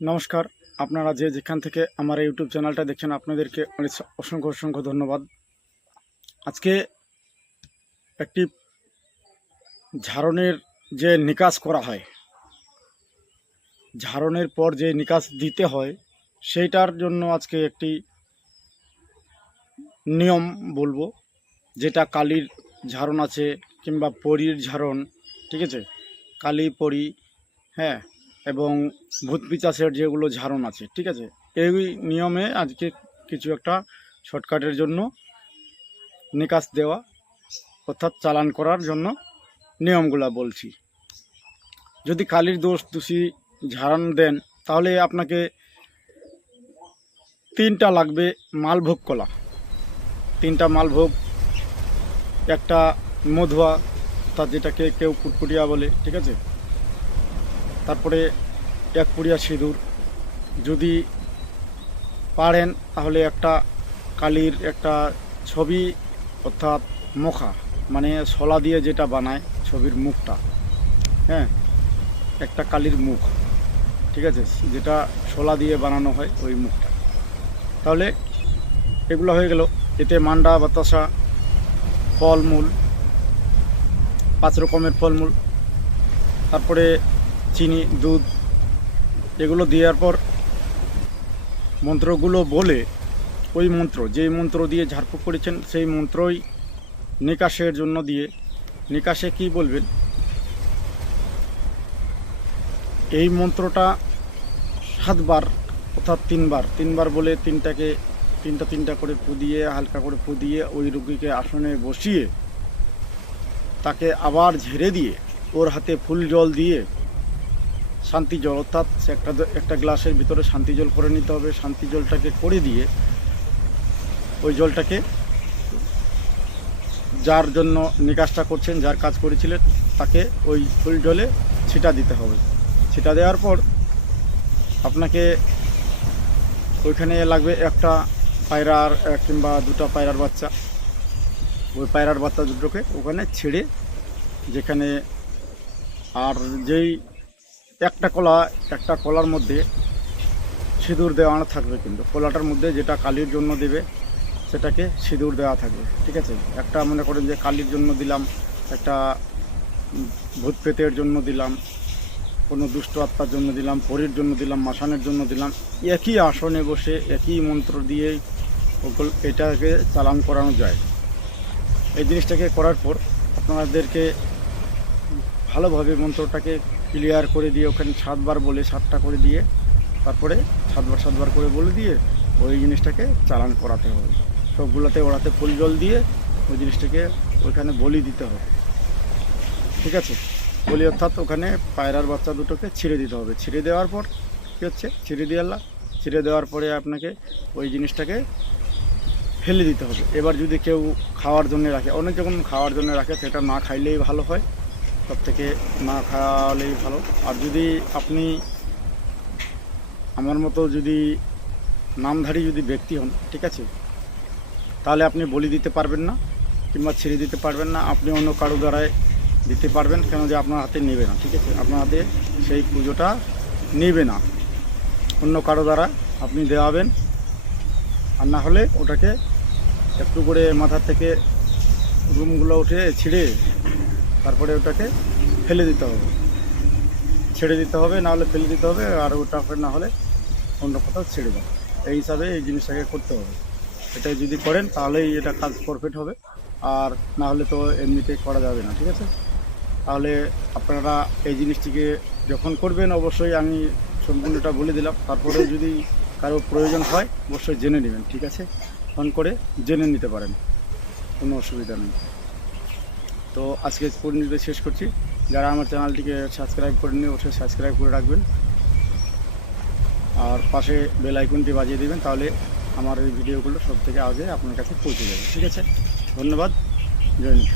নমস্কার। আপনারা যেখান থেকে আমার ইউটিউব চ্যানেলটা দেখছেন আপনাদেরকে অনেক অসংখ্য অসংখ্য ধন্যবাদ। আজকে একটি ঝাড়নের যে নিকাশ করা হয়, ঝাড়নের পর যে নিকাশ দিতে হয় সেইটার জন্য আজকে একটি নিয়ম বলবো, যেটা কালির ঝাড়ন আছে কিংবা পরীর ঝাড়ন, ঠিক আছে, কালী পরী, হ্যাঁ, এবং ভূত পিশাচের যেগুলো ঝাড়ন আছে, ঠিক আছে, এই নিয়মে আজকে কিছু একটা শর্টকাটের জন্য নিকাশ দেওয়া অর্থাৎ চালান করার জন্য নিয়মগুলা বলছি। যদি কালির দোষী ঝাড়ন দেন তাহলে আপনাকে 3টা লাগবে মালভোগ কলা, 3টা মালভোগ, একটা মধুয়া অর্থাৎ যেটাকে কেউ কুটকুটিয়া বলে, ঠিক আছে, তারপরে 1 পুড়িয়া সিঁদুর, যদি পারেন তাহলে একটা কালির একটা ছবি অর্থাৎ মুখা, মানে শলা দিয়ে যেটা বানায় ছবির মুখটা, হ্যাঁ, একটা কালির মুখ, ঠিক আছে, যেটা শলা দিয়ে বানানো হয় ওই মুখটা। তাহলে এগুলো হয়ে গেল। এতে মান্ডা বাতাসা, ফলমূল, 5 রকমের ফলমূল, তারপরে চিনি, দুধ, এগুলো দেওয়ার পর মন্ত্রগুলো বলে, ওই মন্ত্র যেই মন্ত্র দিয়ে ঝাড়ফুঁক করেছেন সেই মন্ত্রই নিকাশের জন্য দিয়ে, নিকাশে কি বলবেন, এই মন্ত্রটা 7 বার অর্থাৎ 3 বার বলে তিনটা করে ফু দিয়ে, হালকা করে ফু দিয়ে ওই রুগীকে আসনে বসিয়ে তাকে আবার ঝেড়ে দিয়ে ওর হাতে ফুল জল দিয়ে, শান্তি জল অর্থাৎ একটা গ্লাসের ভিতরে শান্তি জল করে নিতে হবে। শান্তি জলটাকে করে দিয়ে ওই জলটাকে যার জন্য নিকাশটা করছেন, যার কাজ করেছিলেন, তাকে ওই ফুল জলে ছিটা দিতে হবে। ছিটা দেওয়ার পর আপনাকে ওইখানে লাগবে একটা পায়রার কিংবা 2টা পায়রার বাচ্চা। ওই পায়রার বাচ্চা দুটোকে ওখানে ছেড়ে, যেখানে আর যেই একটা কলার মধ্যে সিঁদুর দেওয়ানো থাকবে, কিন্তু কলাটার মধ্যে যেটা কালির জন্য দেবে সেটাকে সিঁদুর দেওয়া থাকবে, ঠিক আছে। একটা মনে করেন যে কালির জন্য দিলাম, একটা ভূত প্রেতের জন্য দিলাম, কোনো দুষ্ট আত্মার জন্য দিলাম, পরীর জন্য দিলাম, মাসানের জন্য দিলাম, একই আসনে বসে একই মন্ত্র দিয়েই এটাকে চালান করানো যায়। এই জিনিসটাকে করার পর আপনাদেরকে ভালোভাবে মন্ত্রটাকে ক্লিয়ার করে দিয়ে ওখানে 7 বার বলে 7টা করে দিয়ে, তারপরে 7 বার করে বলে দিয়ে ওই জিনিসটাকে চালান করাতে হবে। সবগুলোতে ওড়াতে ফুল জল দিয়ে ওই জিনিসটাকে ওইখানে বলি দিতে হবে, ঠিক আছে। বলি অর্থাৎ ওখানে পায়রার বাচ্চা দুটোকে ছিঁড়ে দিতে হবে। ছিঁড়ে দেওয়ার পর কী হচ্ছে, ছিঁড়ে দেওয়ার পরে আপনাকে ওই জিনিসটাকে ফেলে দিতে হবে। এবার যদি কেউ খাওয়ার জন্য রাখে, অনেক যখন খাওয়ার জন্য রাখে সেটা না খাইলেই ভালো হয়, সব থেকে না খাওয়ালেই ভালো। আর যদি আপনি আমার মতো যদি নামধারী যদি ব্যক্তি হন, ঠিক আছে, তাহলে আপনি বলি দিতে পারবেন না কিংবা ছেড়ে দিতে পারবেন না, আপনি অন্য কারো দ্বারায় দিতে পারবেন, কেন যে আপনার হাতে নেবে না, ঠিক আছে, আপনার হাতে সেই পুজোটা নেবে না, অন্য কারো দ্বারা আপনি দেওয়াবেন। আর না হলে ওটাকে একটু করে মাথার থেকে রুমগুলো উঠে ছিঁড়ে তারপরে ওটাকে ফেলে দিতে হবে, ছেড়ে দিতে হবে, না হলে ফেলে দিতে হবে, আর ওটা না হলে অন্য কোথাও ছেড়ে দাও। এই হিসাবে এই জিনিসটাকে করতে হবে। এটাই যদি করেন তাহলেই এটা কাজ পারফেক্ট হবে, আর না হলে তো এমনিতেই করা যাবে না, ঠিক আছে। তাহলে আপনারা এই জিনিসটিকে যখন করবেন অবশ্যই আমি সম্পূর্ণটা বলে দিলাম, তারপরে যদি কারো প্রয়োজন হয় অবশ্যই জেনে নেবেন, ঠিক আছে, ফোন করে জেনে নিতে পারেন, কোনো অসুবিধা নেই। তো আজকে পর্যন্ত শেষ করছি। যারা আমার চ্যানেলটিকে সাবস্ক্রাইব করেননি অবশ্যই সাবস্ক্রাইব করে রাখবেন, আর পাশে বেল আইকনটি বাজিয়ে দেবেন, তাহলে আমার এই ভিডিওগুলো সব থেকে আগে আপনার কাছে পৌঁছে যাবে, ঠিক আছে। ধন্যবাদ, জয় হিন্দ।